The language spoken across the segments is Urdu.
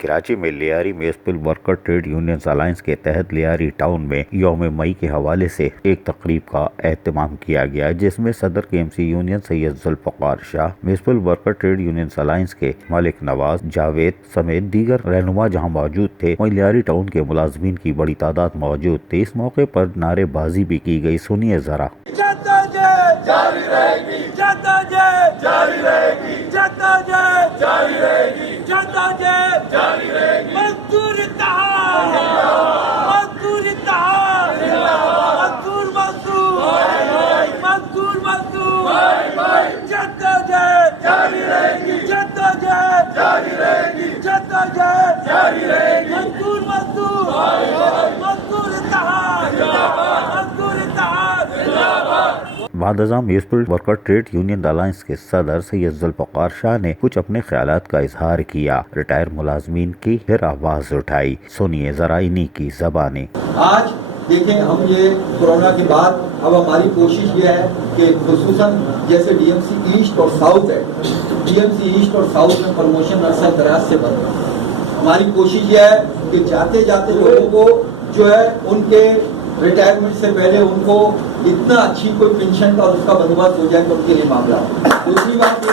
کراچی میں Lyari municipal worker trade unions alliance کے تحت لیاری ٹاؤن میں یوم مئی کے حوالے سے ایک تقریب کا اہتمام کیا گیا، جس میں صدر KMC union Syed Zulfiqar Shah, municipal worker trade unions alliance کے ملک نواز، جاوید سمیت دیگر رہنما جہاں موجود تھے، وہیں لیاری ٹاؤن کے ملازمین کی بڑی تعداد موجود تھی۔ اس موقع پر نعرے بازی بھی کی گئی، سنیے ذرا۔ جاری رہے گی، جاری رہے گی، جاری رہے گی، جاری رہے گی، مزدور اتحاد، مزدور اتحاد، مزدور مزدور، مزدور جدوجہد جاری رہے گی، جدوجہد جاری رہے گی، جدوجہد جاری رہے گی، مزدور مزدور، مزدور اتحاد، مزدور اتحاد زندہ باد۔ بعد ازاں municipal worker trade union alliance کے صدر سید ذوالفقار شاہ نے کچھ اپنے خیالات کا اظہار کیا، ریٹائر ملازمین کی پھر آواز اٹھائی، سنیے ذرا انہی کی زبانی۔ آج دیکھیں، ہم یہ کورونا کے بعد اب ہماری کوشش یہ ہے کہ خصوصاً جیسے DMC ایسٹ اور ساؤتھ ہے، DMC ایسٹ اور ساؤتھ میں پروموشن عرصہ دراز سے بند ہے۔ ہماری کوشش یہ ہے کہ جاتے جاتے لوگوں کو جو ہے ان کے ریٹائرمنٹ سے پہلے ان کو اتنا اچھی کوئی پینشن کا اور اس کا بندوبست ہو جائے تو ان کے لیے معاملہ ہے۔ دوسری بات یہ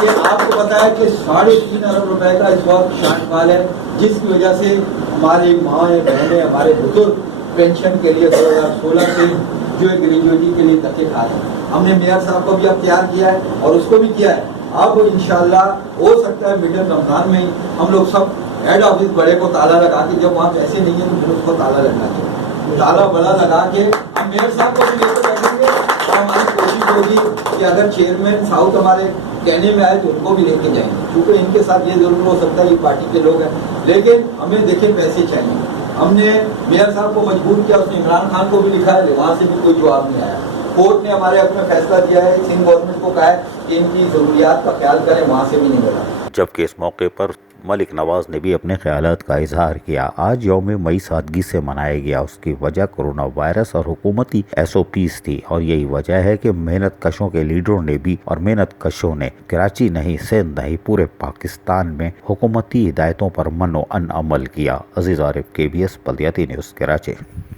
کہ آپ کو پتا ہے کہ 3.5 ارب روپے کا اس وقت شارٹ فال ہے، جس کی وجہ سے ہماری ماں بہنیں، ہمارے بزرگ پینشن کے لیے 2016 سے جو ہے گریجویٹی کے لیے دھکے کھا رہے ہیں۔ ہم نے میئر صاحب کو بھی اب تیار کیا ہے اور اس کو بھی کیا ہے، اب انشاءاللہ ہو سکتا ہے میڈل رمضان میں ہی ہم لوگ سب ہیڈ آفس بڑے کو تالا لگا کے، جب وہاں پیسے نہیں ہیں تو پھر اس کو تالا لگنا چاہیے، تالا بڑا لگا کے ہم میئر صاحب کو بھی لے کے بیٹھیں گے اور ہماری کوشش ہوگی کہ اگر چیئرمین ساؤتھ ہمارے کہنے میں آئے تو ان کو بھی لے کے جائیں گے، کیونکہ ان کے ساتھ یہ ضرور ہو سکتا ہے یہ پارٹی کے لوگ ہیں، لیکن ہمیں دیکھیں پیسے چاہیے۔ ہم نے میئر صاحب کو مجبور کیا، اس نے عمران خان کو بھی لکھا ہے، وہاں سے بھی کوئی جواب نہیں آیا۔ کورٹ نے ہمارے حق میں فیصلہ دیا ہے، سندھ گورنمنٹ کو کہا ہے کہ ان کی ضروریات کا خیال کریں، وہاں سے بھی نہیں ملا۔ جبکہ اس موقع پر ملک نواز نے بھی اپنے خیالات کا اظہار کیا۔ آج یوم مئی سادگی سے منایا گیا، اس کی وجہ کورونا وائرس اور حکومتی SOPs تھی، اور یہی وجہ ہے کہ محنت کشوں کے لیڈروں نے بھی اور محنت کشوں نے کراچی نہیں، سندھ نہیں، پورے پاکستان میں حکومتی ہدایتوں پر من و عمل کیا۔ عزیز عارف، KBS بلدیاتی نیوز، کراچی۔